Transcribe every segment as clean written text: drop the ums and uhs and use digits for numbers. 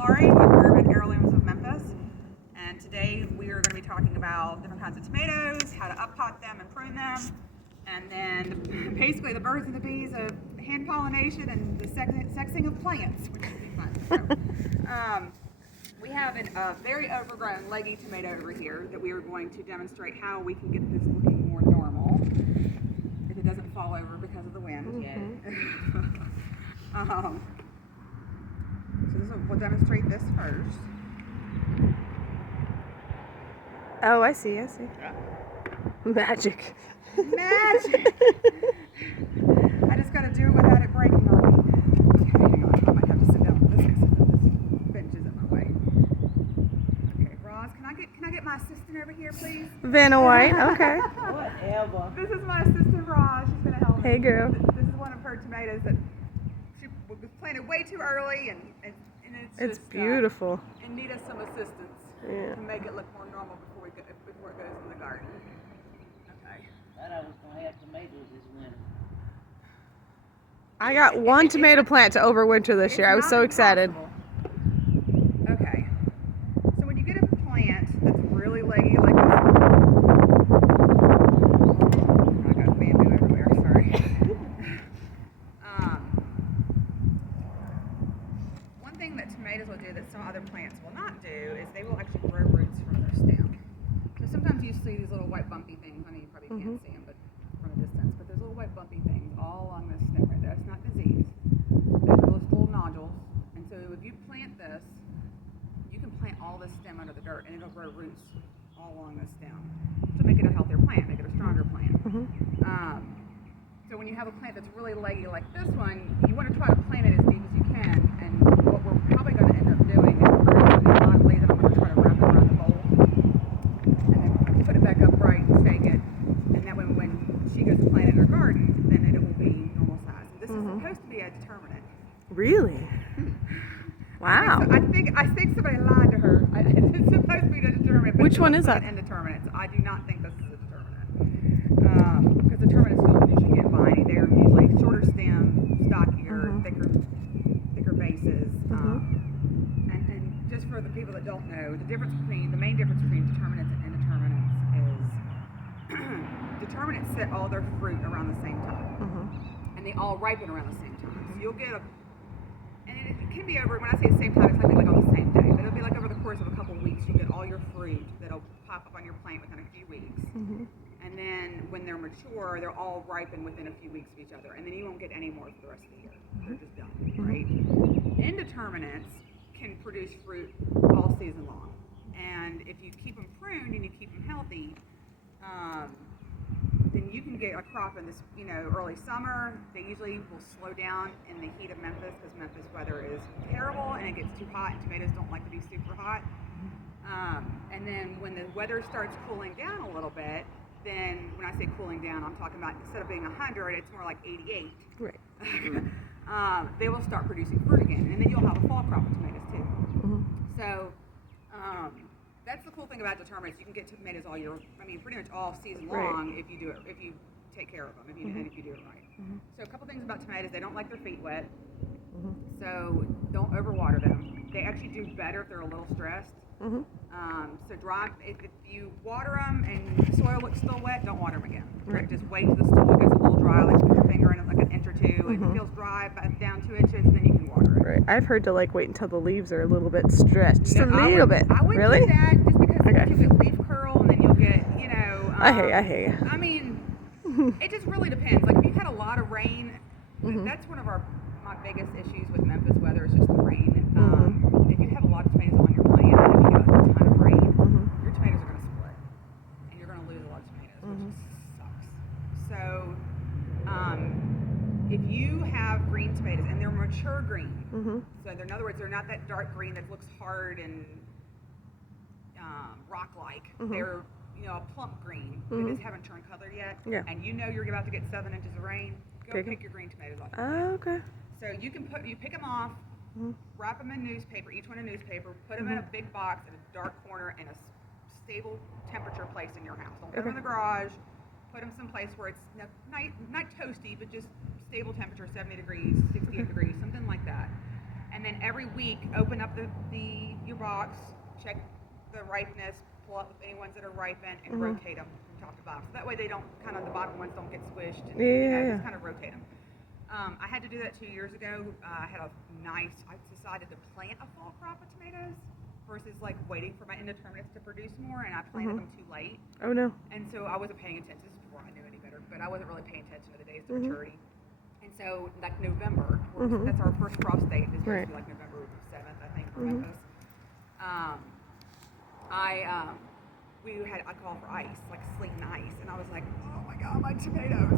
Lori with Urban Heirlooms of Memphis, and today we are going to be talking about different kinds of tomatoes, how to up-pot them and prune them, and then basically the birds and the bees of hand pollination and the sexing of plants, which would be fun. So, we have a very overgrown leggy tomato over here that we are going to demonstrate how we can get this looking more normal if it doesn't fall over because of the wind. We'll demonstrate this first. Oh, I see. Yeah. Magic. Magic! I just got to do it without it breaking on me. Okay, hang on. I might have to sit down with this because this bench is in my way. Okay, Roz, can I get my assistant over here, please? Vanna White. Okay. Whatever. This is my assistant, Roz. She's going to help me. Hey, girl. This is one of her tomatoes that she was planted way too early, and It's just, beautiful. and need us some assistance to make it look more normal before it goes in the garden. Okay. Thought I was gonna have tomatoes this winter. I got one tomato plant to overwinter this year. I was It's so not excited. impossible. Okay. So when you get a plant that's really leggy like this, I got bamboo everywhere. Sorry. One thing that tomatoes will do that some other plants will not do is they will actually grow roots from their stem. So sometimes you see these little white bumpy things. I know you probably can't see them, but from a distance. But there's little white bumpy things all along this stem right there. It's not disease. Those are little nodules. And so if you plant this, you can plant all this stem under the dirt, and it'll grow roots all along the stem to make it a healthier plant, make it a stronger plant. So when you have a plant that's really leggy like this one, you want to try to plant it as deep as you can. And what we're probably going to end up doing is we're going to do the odd blades, and I'm going to try to wrap it around the bowl, and then put it back upright and stake it. And that way, when she goes to plant it in her garden, then it will be normal size. And this is supposed to be a determinate. Really? Wow. I think somebody lied to her. It's supposed to be a determinate. But Which one is that? Indeterminate. So I do not think this is a determinate. Because determinates don't usually get viney. They're usually shorter stem, stockier, thicker bases. And just for the people that don't know, the main difference between determinants and indeterminates is determinates set all their fruit around the same time, and they all ripen around the same time. So you'll get and it can be over, when I say the same time, it's not like on the same day, but it'll be like over the course of a couple of weeks, you'll get all your fruit that'll pop up on your plant within a few weeks. And then when they're mature, they're all ripen within a few weeks of each other. And then you won't get any more for the rest of the year. They're just done, right? Indeterminates can produce fruit all season long. And if you keep them pruned and you keep them healthy, then you can get a crop in this, early summer. They usually will slow down in the heat of Memphis because Memphis weather is terrible and it gets too hot, and tomatoes don't like to be super hot. And then when the weather starts cooling down a little bit, then when I say cooling down, I'm talking about instead of being 100, it's more like 88. Right. They will start producing fruit again, and then you'll have a fall crop of tomatoes too. So that's the cool thing about determinants. You can get tomatoes all year. Pretty much all season long if you do it, if you take care of them, and if you do it right. So a couple things about tomatoes: they don't like their feet wet, so don't overwater them. They actually do better if they're a little stressed. So if you water them and the soil looks still wet, don't water them again. Right. Just wait till the soil gets a little dry, like put your finger in it like an inch or two. If it feels dry, down 2 inches, then you can water it. Right. I've heard to wait until the leaves are a little bit stretched. Just a little bit. I wouldn't Really? do that just because you'll get leaf curl, and then you'll get, I hear you. It just really depends. Like if you've had a lot of rain, that's one of my biggest issues with Memphis weather is just the rain. If you have a lot of tomatoes on your plant and you get a ton of rain, your tomatoes are going to split, and you're going to lose a lot of tomatoes, which sucks. So if you have green tomatoes and they're mature green, so in other words, they're not that dark green that looks hard and rock-like. They're a plump green that just haven't turned color yet, and you're about to get 7 inches of rain. Go pick your green tomatoes off. Oh, okay. So you pick them off, wrap them in newspaper, each one in newspaper, put them in a big box in a dark corner in a stable temperature place in your house. Don't put them in the garage. Put them someplace where it's not toasty, but just stable temperature, 70 degrees, 68 degrees, something like that. and then every week open up your box, check the ripeness, pull up any ones that are ripened, and rotate them from top to bottom. So that way they don't the bottom ones don't get squished. And, just kind of rotate them. I had to do that 2 years ago. I decided to plant a fall crop of tomatoes versus like waiting for my indeterminates to produce more, and I planted them too late. Oh no. And so I wasn't paying attention. This is before I knew any better, but I wasn't really paying attention to the days to maturity. And so like November, that's our first frost date. Is supposed to be like November 7th, I think, for Memphis. I called for ice, like sleet and ice, and I was like, oh my god, my tomatoes.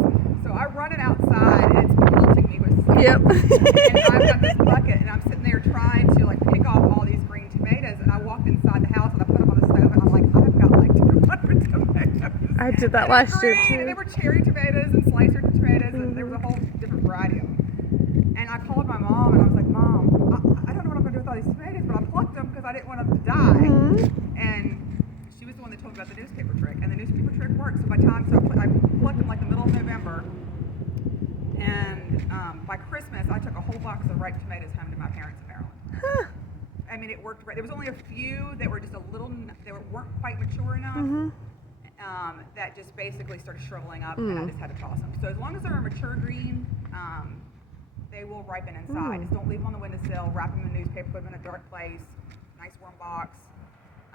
So I run it outside, and it's pelting me with sleet. Yep. And I've got this bucket, and I'm sitting there trying to like pick off all these green tomatoes, and I walked inside the house, and I put them on the stove, and I'm like, I've got like 200 tomatoes. I did that last year And too. they were cherry tomatoes and slicer tomatoes, and there was a whole different variety of them. And I called my mom, and I was like, Mom, I don't know what I'm going to do with all these tomatoes, but I plucked them because I didn't want them to die. And she was the one that told me about the newspaper trick, and the newspaper trick worked. So I plucked them like the middle of November, and by Christmas, I took a whole box of ripe tomatoes home to my parents in Maryland. I mean, it worked great. There was only a few that were just they weren't quite mature enough. That just basically started shriveling up, and I just had to toss them. So as long as they're a mature green, they will ripen inside. Just don't leave them on the windowsill. Wrap them in newspaper, put them in a dark place, nice warm box,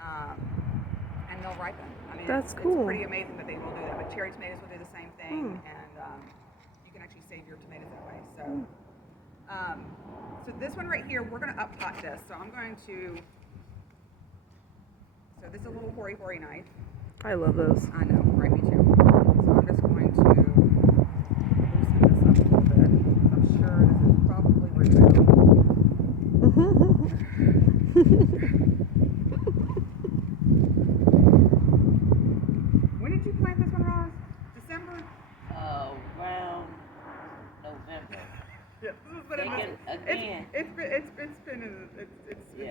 and they'll ripen. I mean, That's it's cool. pretty amazing that they will do that. But cherry tomatoes will do the same thing, and you can actually save your tomatoes that way. So this one right here, we're going to up pot this. So I'm going to. So this is a little hori-hori knife. I love those. I know, right, me too. So I'm just going to loosen this up a little bit. I'm sure this is probably right When did you plant this one, Roz? December? Around November. Yeah, this has been Thinking again. It's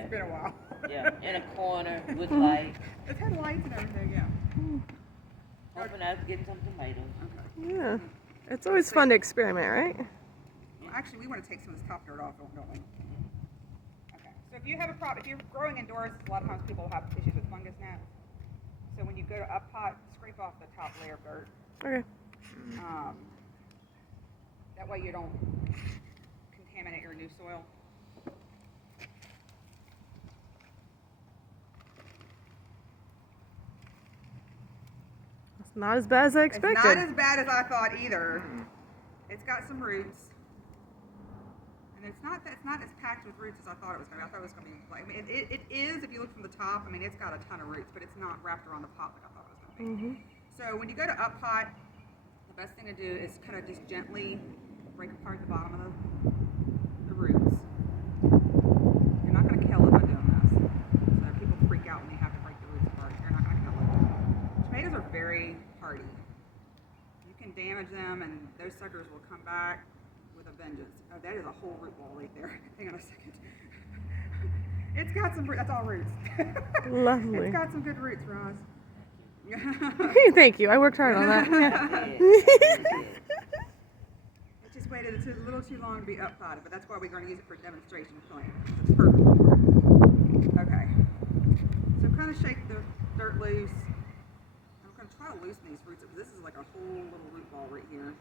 been a while. Yeah, in a corner with light. It's had lights and everything, yeah. Hoping I was getting some tomatoes. Okay. Yeah. It's always fun to experiment, right? Well, actually, we want to take some of this top dirt off, don't we? Okay. So if you have if you're growing indoors, a lot of times people have issues with fungus gnats. So when you go to up pot, scrape off the top layer of dirt. Okay. That way you don't contaminate your new soil. It's not as bad as I It's not expected. as bad as I thought either. It's got some roots. And it's not as packed with roots as I thought it was going to be. I thought it was going to be, I mean, it is, if you look from the top, I mean, it's got a ton of roots, but it's not wrapped around the pot like I thought it was going to be. So when you go to up pot, the best thing to do is kind of just gently break apart the bottom of the roots. You're not going to kill it by doing this. So people freak out when they have to break the roots apart. You're not going to kill it. Tomatoes are very hardy. You can damage them, and those suckers will come back with a vengeance. Oh, that is a whole root ball right there. Hang on a second. It's got some roots. That's all roots. Lovely. It's got some good roots, Roz. Thank you. I worked hard on that. It just waited a little too long to be up potted, but that's why we're going to use it for demonstration plant. It's perfect for it. Okay. So kind of shake the dirt loose. I'm going to try to loosen these roots up. This is like a whole little root ball right here.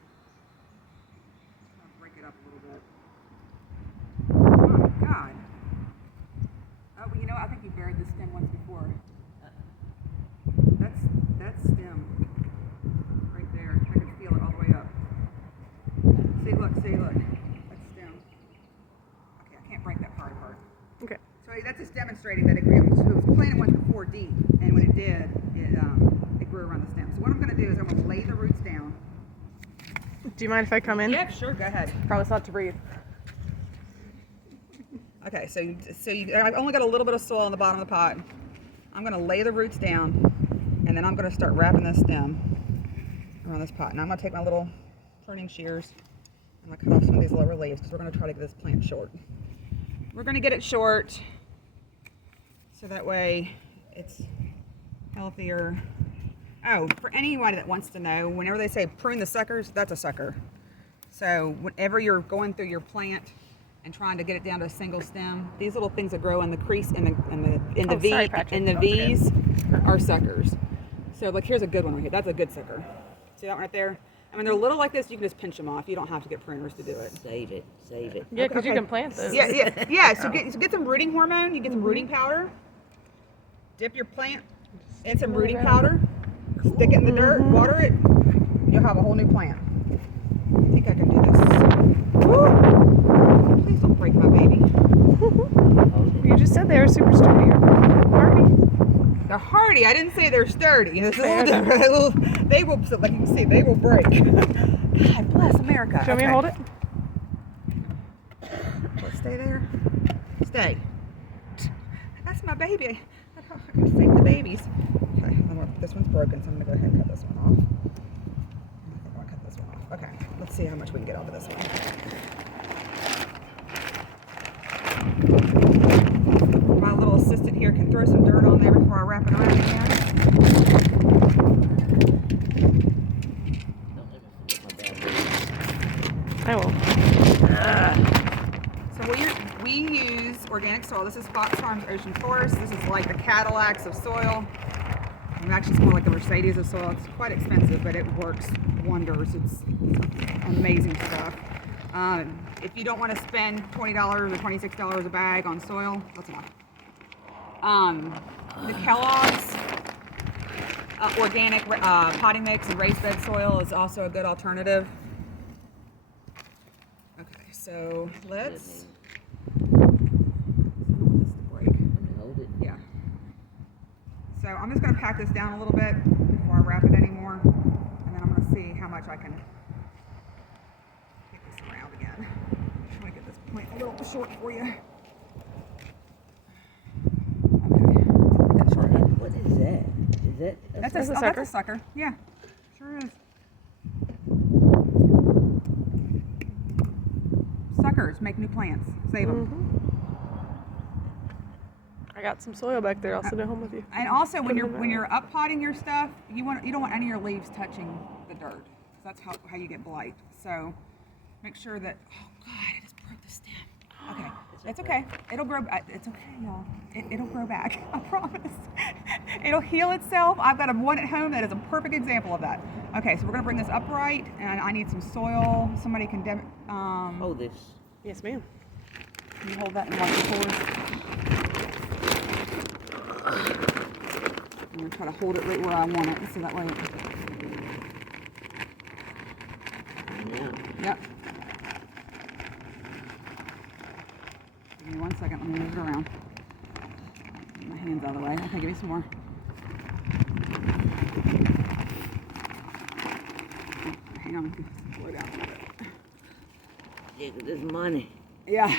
I'll break it up a little bit. Oh my God. Oh, well, you know, I think you buried the stem once before. That's stem right there. I can feel it all the way up. See, look. That's stem. Okay, I can't break that part apart. Okay. So that's just demonstrating that it was planted once before deep, and when it did, it grew around the stem. So what I'm going to do is I'm going to lay the roots down. Do you mind if I come in? Yep, sure, go ahead. Promise not to breathe. Okay, I've only got a little bit of soil on the bottom of the pot. I'm going to lay the roots down, and then I'm going to start wrapping this stem around this pot. Now I'm going to take my little pruning shears, and I'm going to cut off some of these lower leaves because we're going to try to get this plant short. We're going to get it short so that way it's healthier. Oh, for anybody that wants to know, whenever they say prune the suckers, that's a sucker. So whenever you're going through your plant and trying to get it down to a single stem. These little things that grow in the crease in the Oh, V sorry, Patrick. in the That was good. V's are suckers. So like here's a good one right here. That's a good sucker. See that one right there? I mean they're little like this. You can just pinch them off. You don't have to get pruners to do it. Save it. Save it. Yeah, because Okay. you can plant those. Yeah. So get some rooting hormone. You get some rooting powder. Dip your plant in some rooting powder. Stick it in the dirt. Water it. You'll have a whole new plant. I think I can do this. Woo! Please don't break my baby. You just said they were super sturdy. Hardy. They're hardy. I didn't say they're sturdy. It's a Fair little different. They will, like you can see, they will break. God bless America. Do you want me to hold it? Let's stay there. Stay. That's my baby. I gotta save the babies. Okay, this one's broken, so I'm gonna go ahead and cut this one off. I think I want to cut this one off. Okay, let's see how much we can get off of this one. My little assistant here can throw some dirt on there before I wrap it around again. Don't ever forget my bad. I will. So we use organic soil. This is Fox Farms Ocean Forest. This is like the Cadillacs of soil. And actually, it's more like the Mercedes of soil. It's quite expensive, but it works wonders. It's amazing stuff. If you don't want to spend $20 or $26 a bag on soil, that's enough. The Kellogg's organic potting mix and raised bed soil is also a good alternative. Okay, so let's. I don't want this to break. Let me hold it. Yeah. So I'm just going to pack this down a little bit before I wrap it anymore, and then I'm going to see how much I can get this around again. I'm going to get this point a little short for you. Okay. That's short. What is that? Is that? That's That's a that's sucker. a sucker. Yeah, sure is. Suckers make new plants. Save them. I got some soil back there. I'll send it home with you. And also, when Put it you're in when there. you're up potting your stuff, you don't want any of your leaves touching the dirt. That's how you get blight. So make sure that. Oh God, I just broke the stem. Okay, it's okay. It'll grow. It's okay, y'all. It'll grow back. I promise. It'll heal itself. I've got one at home that is a perfect example of that. Okay, so we're gonna bring this upright, and I need some soil. Somebody can Hold this. Yes, ma'am. Can you hold that and watch the cord? I'm gonna try to hold it right where I want it, so that way. Yeah. Yep. Give me 1 second. Let me move it around. Get my hands out of the way. Okay, give me some more. Hang on. Slow down a little bit. Yeah, 'cause this money. Yeah.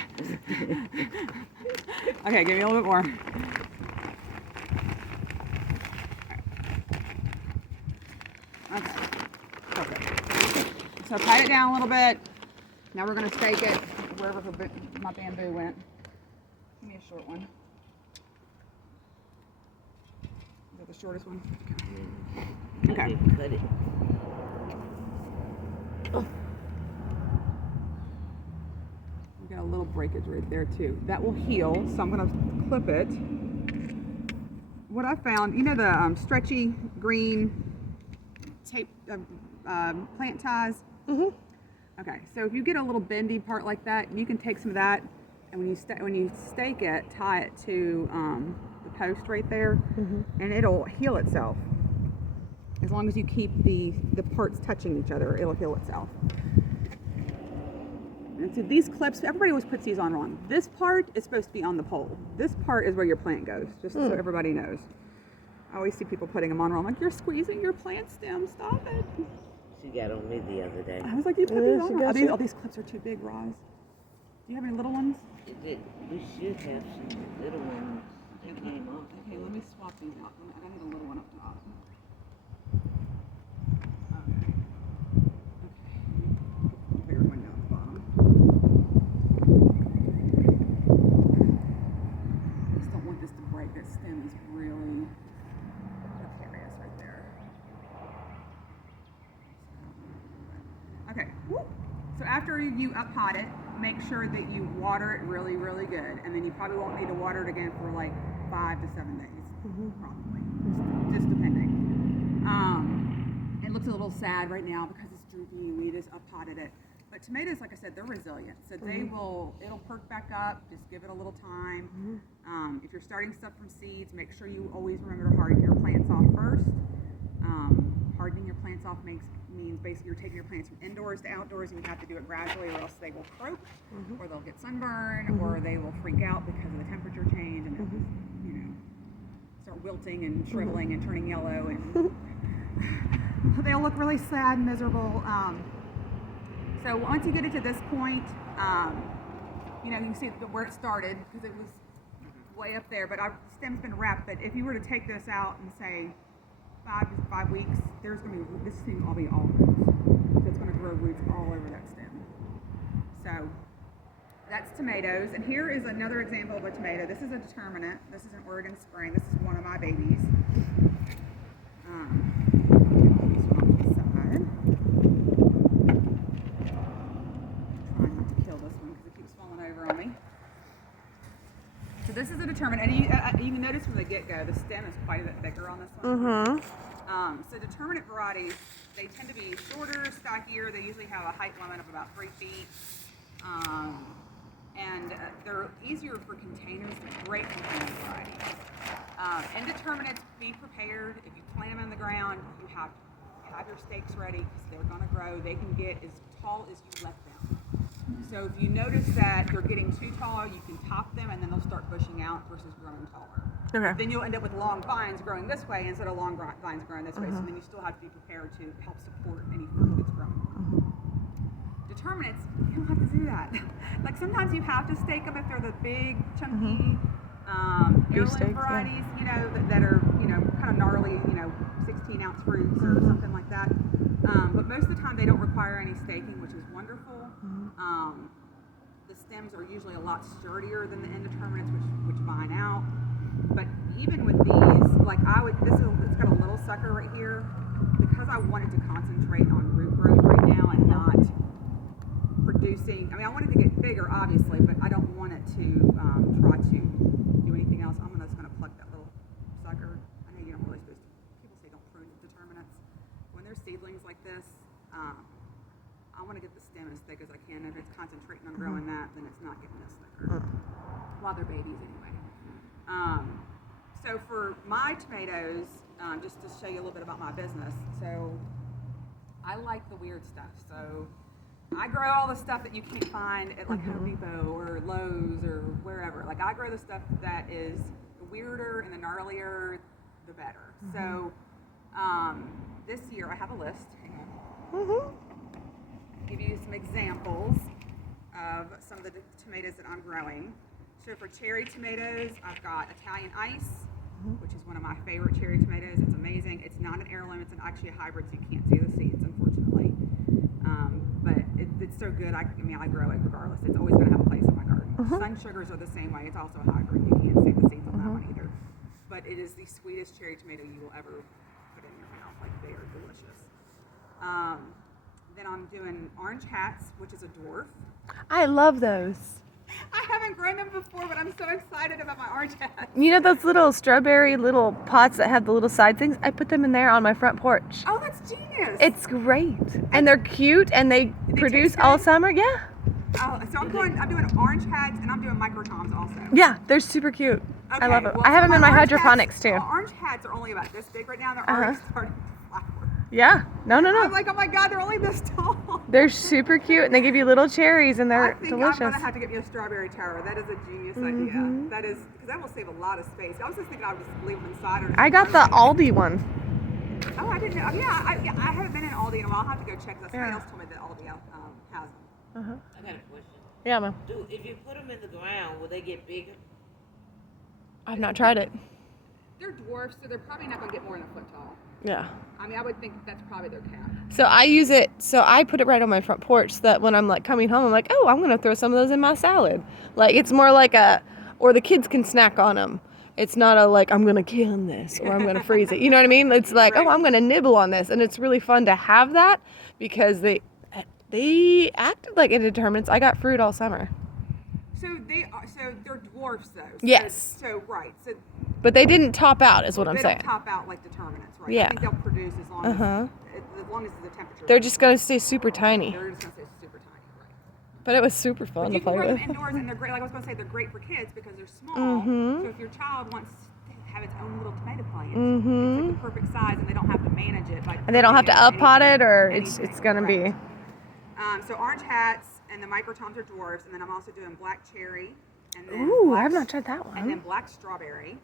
Okay, give me a little bit more. Okay. Perfect. So tight it down a little bit. Now we're going to stake it wherever my bamboo went. Give me a short one. Is that the shortest one? Okay. Cut it. We got a little breakage right there too. That will heal, so I'm going to clip it. What I found, you know the stretchy green tape plant ties? Mhm. Okay, so if you get a little bendy part like that, you can take some of that, and when you stake it, tie it to the post right there, and it'll heal itself. As long as you keep the parts touching each other, it'll heal itself. And so these clips, everybody always puts these on wrong. This part is supposed to be on the pole. This part is where your plant goes, just so everybody knows. I always see people putting them on wrong. Like, you're squeezing your plant stem, stop it. She got on me the other day. I was like, you put Yeah, these she on got wrong. you. These clips are too big, Roz. Do you have any little ones? We should have some little ones that came off. Okay, let me swap these out. I need a little one up top. Okay. Bigger one down at the bottom. I just don't want this to break. That stem is really precarious right there. Okay. Woo. So after you up pot it, make sure that you water it really, really good, and then you probably won't need to water it again for like 5 to 7 days, probably, just depending. It looks a little sad right now because it's droopy and we just up-potted it. But tomatoes, like I said, they're resilient, so it'll perk back up. Just give it a little time. If you're starting stuff from seeds, make sure you always remember to harden your plants off first. Hardening your plants off means basically you're taking your plants from indoors to outdoors, and you have to do it gradually, or else they will croak, or they'll get sunburn, or they will freak out because of the temperature change, and start wilting and shriveling and turning yellow, and they'll look really sad and miserable. So once you get it to this point, you can see where it started because it was way up there, but our stem's been wrapped. But if you were to take this out and say 5 weeks, this thing will be all roots. So it's going to grow roots all over that stem. So that's tomatoes. And here is another example of a tomato. This is a determinate. This is an Oregon Spring. This is one of my babies. This is a determinate, and you can notice from the get-go, the stem is quite a bit bigger on this one. So determinate varieties, they tend to be shorter, stockier. They usually have a height limit of about 3 feet. And they're easier for containers. They're great container varieties. Indeterminates, be prepared. If you plant them in the ground, you have to have your stakes ready because they're going to grow. They can get as tall as you let them. So if you notice that they're getting too tall, you can top them and then they'll start bushing out versus growing taller. Okay. Then you'll end up with long vines growing this way instead of long vines growing this way. So then you still have to be prepared to help support any fruit that's growing. Determinates, you don't have to do that. Like sometimes you have to stake them if they're the big, chunky, heirloom varieties, that are, kind of gnarly, 16-ounce fruits or something like that. But most of the time they don't require any staking, which is wonderful. The stems are usually a lot sturdier than the indeterminates, which vine out. But even with these, like it's got a little sucker right here, because I wanted to concentrate on root growth right now and not producing. I wanted to get bigger, obviously, but I don't want it to try to do anything else. I'm just going to pluck that little sucker. I know you're not really supposed to. People say don't prune determinates. When they're seedlings like this, I want to get the stem as thick as I can. If it's concentrating on growing that, then it's not getting this thicker. While they're babies, anyway. So for my tomatoes, just to show you a little bit about my business, so I like the weird stuff. So I grow all the stuff that you can't find at like Home Depot or Lowe's or wherever. Like I grow the stuff that is the weirder and the gnarlier, the better. So this year I have a list. Hang on. Give you some examples of some of the tomatoes that I'm growing. So for cherry tomatoes, I've got Italian Ice, which is one of my favorite cherry tomatoes. It's amazing. It's not an heirloom. It's actually a hybrid, so you can't see the seeds, unfortunately. But it's so good. I grow it regardless. It's always going to have a place in my garden. Sun Sugars are the same way. It's also a hybrid. You can't see the seeds on that one either. But it is the sweetest cherry tomato you will ever put in your mouth. Like, they are delicious. Then I'm doing Orange Hats, which is a dwarf. I love those. I haven't grown them before, but I'm so excited about my Orange Hats. You know those little strawberry little pots that have the little side things? I put them in there on my front porch. Oh, that's genius. It's great. And they're cute and they produce all summer. Yeah. Oh, so I'm doing Orange Hats and I'm doing Microtoms also. Yeah, they're super cute. Okay, I love them. well, I have them in my Orange hydroponics Hats, too. Orange Hats are only about this big right now. They're already starting to flower. Yeah. No. I'm like, oh my God, they're only this tall. They're super cute and they give you little cherries and they're I think delicious. I'm gonna have to get me a strawberry tower. That is a genius idea. That is, because that will save a lot of space. I was just thinking I would just leave them inside. Or I got the Aldi one. Oh, I didn't know. Yeah, I haven't been in Aldi in a while. I'll have to go check. Somebody else told me that Aldi has them. I got a question. Yeah, man. If you put them in the ground, will they get bigger? I've not tried it. They're dwarfs, so they're probably not gonna get more than a foot tall. Yeah. I would think that's probably their cap. So I put it right on my front porch so that when I'm like coming home, I'm like, oh, I'm going to throw some of those in my salad. Like it's more like or the kids can snack on them. It's not like, I'm going to kill this or I'm going to freeze it. You know what I mean? It's like, oh, I'm going to nibble on this. And it's really fun to have that because They acted like indeterminates. I got fruit all summer. So they're dwarfs though. So, Yes. So right. So But they didn't top out, is what they I'm don't saying. top out like determinants, right? Yeah. I think they'll produce as long Uh-huh. as the temperature. They're just going to stay super tiny. They're just gonna stay super tiny, right? But it was super But fun you to can play grow them with. indoors, and they're great. Like I was gonna say, they're great for kids because they're small. Mhm. So if your child wants to have its own little tomato plant, Mhm. it's like the perfect size, and they don't have to manage it. Like And they don't have to anything- up pot it, or anything, it's going to be. right. So orange hats and the microtoms are dwarfs, and then I'm also doing black cherry, and then Ooh, I black have not tried that and then one. black strawberry.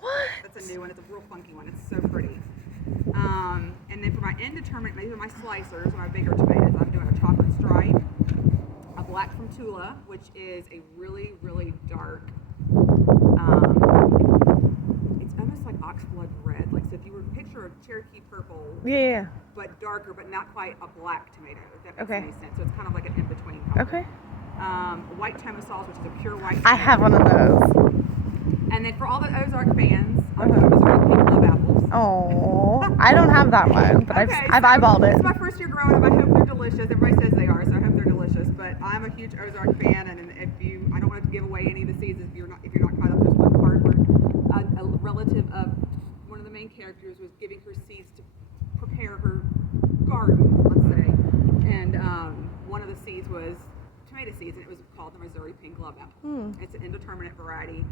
What? That's a new one. It's a real funky one. It's so pretty. And then for my indeterminate, these are my slicers, my bigger tomatoes. I'm doing a chocolate stripe, a black from Tula, which is a really, really dark. It's almost like oxblood red. Like so, if you were to picture a Cherokee purple, Yeah. but darker, but not quite a black tomato. If that makes Okay. any sense. So it's kind of like an in between color. Okay. White tomasols, which is a pure white. I have one of those. And then for all the Ozark fans, I'm doing Missouri Pink Love Apples. Oh, I don't have that one, but I've eyeballed It's it. my first year growing them. I hope they're delicious. Everybody says they are, so I hope they're delicious. But I'm a huge Ozark fan, and I don't want to give away any of the seeds if you're not caught up. There's one part where a relative of one of the main characters was giving her seeds to prepare her garden, let's say, and one of the seeds was tomato seeds, and it was called the Missouri Pink Love Apple. It's an indeterminate variety,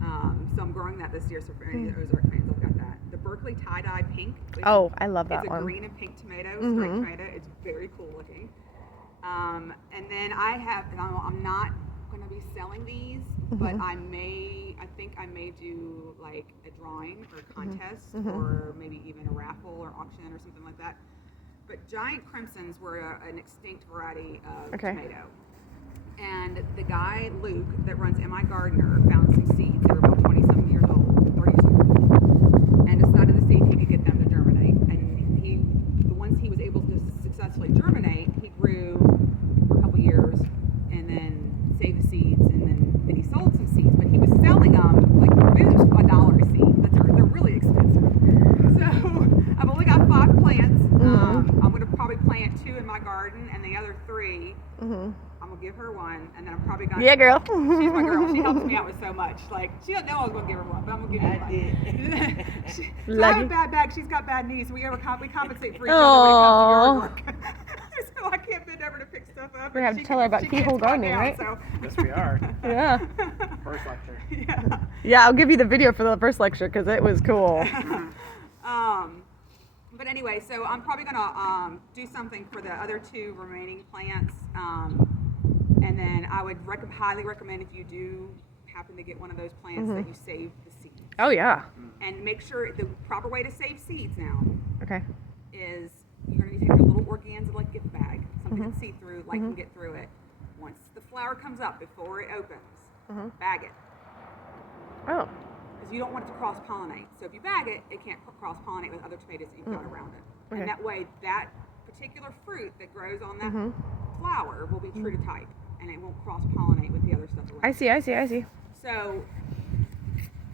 so I'm growing that this year. So for any of the Ozark fans, I've got that. The Berkeley tie-dye pink. Which Oh, I love that it's a one. green and pink tomato, straight tomato. It's very cool looking. And then I'm not going to be selling these, but I think I may do like a drawing or a contest or maybe even a raffle or auction or something like that. But giant crimsons were an extinct variety of tomato. And the guy, Luke, that runs MI Gardener, found some seeds. They were about 20-some years old, 30-some years old, and decided to see if he could get them to germinate. And the ones he was able to successfully germinate, he grew for a couple years and then saved the seeds, and then he sold some seeds. But he was selling them, like, maybe it was $1 a seed. They're really expensive. So I've only got 5 plants. I'm going to probably plant 2 in my garden, and the other 3... I'm gonna give her one, and then I'm probably gonna. Yeah, girl. She's my girl. She helps me out with so much. Like she don't know I was gonna give her one, but I'm gonna give her one. So I have a bad back. She's got bad knees. So we compensate for each other when it comes to yard work. So I can't bend over to pick stuff up. We have to tell her about keyhole gardening, right? So. Yes, we are. Yeah. First lecture. Yeah. Yeah, I'll give you the video for the first lecture because it was cool. But anyway, so I'm probably gonna do something for the other 2 remaining plants, and then I would highly recommend if you do happen to get one of those plants that you save the seeds. Oh, yeah. And make sure the proper way to save seeds now Okay. is you're gonna take a little organza like gift bag, something that's see-through, light can get through it. Once the flower comes up, before it opens, bag it. Oh. Because you don't want it to cross-pollinate. So if you bag it, it can't cross-pollinate with other tomatoes that you've got around it. Okay. And that way, that particular fruit that grows on that flower will be true to type, and it won't cross-pollinate with the other stuff around. I see. So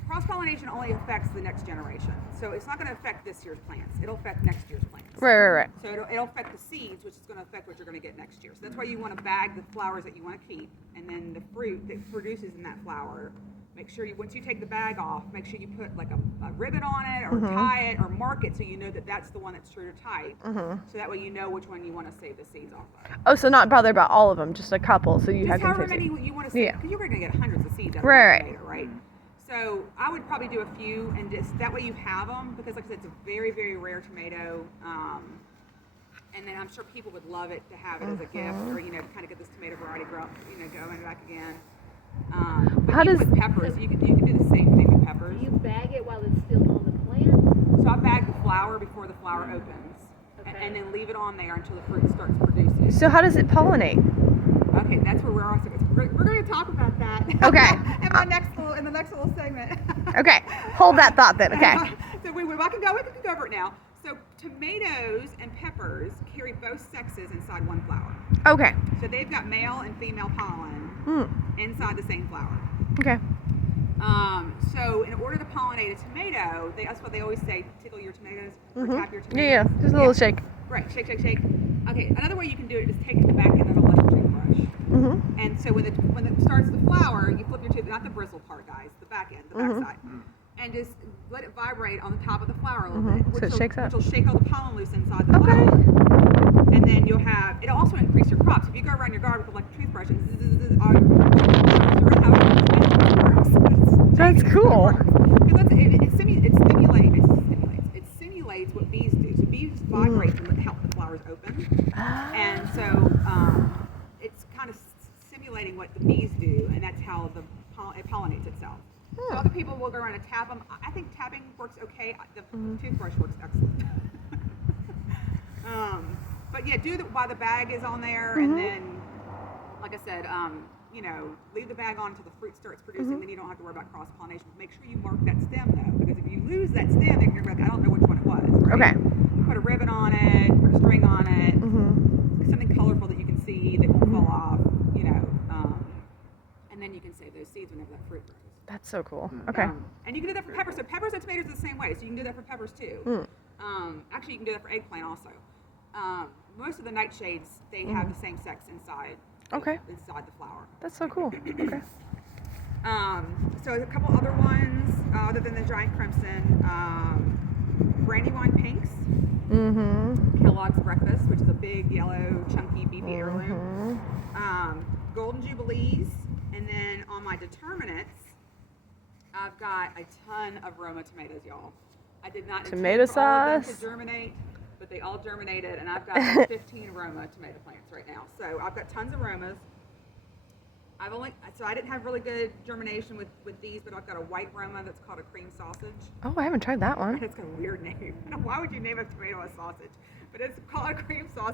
cross-pollination only affects the next generation. So it's not going to affect this year's plants. It'll affect next year's plants. Right. So it'll affect the seeds, which is going to affect what you're going to get next year. So that's why you want to bag the flowers that you want to keep, and then the fruit that produces in that flower. Make sure once you take the bag off, make sure you put like a ribbon on it, or tie it, or mark it so you know that that's the one that's true to type. So that way you know which one you want to save the seeds off of. Oh, so not bother about all of them, just a couple, so you Just have however consistency. many you want to save, Yeah. because you're going to get hundreds of seeds out of Right. one tomato, right? So I would probably do a few, and just that way you have them, because like I said, it's a very, very rare tomato. And then I'm sure people would love it to have it as a gift, or to kind of get this tomato variety going back again. But How even does- with peppers? You can do the same thing with peppers. Do you bag it while it's still on the plant? So I bag the flower before the flower opens, and then leave it on there until the fruit starts producing. So how does it pollinate? Okay, that's where we're also we're going to talk about that. Okay. in the next little segment. Okay, hold that thought then. Okay. So we can go over it now. So tomatoes and peppers carry both sexes inside one flower. Okay. So they've got male and female pollen inside the same flower. Okay. So in order to pollinate a tomato, that's what they always say: tickle your tomatoes or tap your tomatoes. Yeah. Just a little shake. Right, shake. Okay, another way you can do it is take the back end of an electric toothbrush. Mm-hmm. And so when it starts to flower, you flip your tooth, not the bristle part, guys, the back end, the back side. And just let it vibrate on the top of the flower a little bit. So it shakes up. Which will shake all the pollen loose inside the Okay. flower. And then you'll have, it'll also increase your crops. If you go around your garden with an electric toothbrush and all your That's cool. Because it simulates what bees do. So bees vibrate to help the flowers open. And so it's kind of simulating what the bees do, and that's how it pollinates itself. So other people will go around and tap them. I think tapping works okay. The toothbrush works excellent. But yeah, while the bag is on there, and then, like I said, leave the bag on until the fruit starts producing. Then you don't have to worry about cross pollination. Make sure you mark that stem though, because if you lose that stem, then you're like, I don't know which one it was. Right? Okay. Put a ribbon on it, put a string on it, something colorful that you can see that won't fall off. And then you can save those seeds whenever that fruit grows. That's so cool. Okay. And you can do that for peppers. So peppers and tomatoes are the same way. So you can do that for peppers too. Actually, you can do that for eggplant also. Most of the nightshades, they have the same sex inside. Okay. Inside the flower. That's so cool. Okay. So a couple other ones other than the giant crimson. Brandywine pinks. Kellogg's breakfast, which is a big yellow, chunky, beefy heirloom. Golden jubilees, and then on my determinants, I've got a ton of Roma tomatoes, y'all. I did not Tomato intend for all of them sauce. to germinate, but they all germinated, and I've got like 15 Roma tomato plants right now. So I've got tons of Romas. So I didn't have really good germination with these, but I've got a white Roma that's called a cream sausage. Oh, I haven't tried that one. And it's got a weird name. Why would you name a tomato a sausage? But it's called a cream sausage.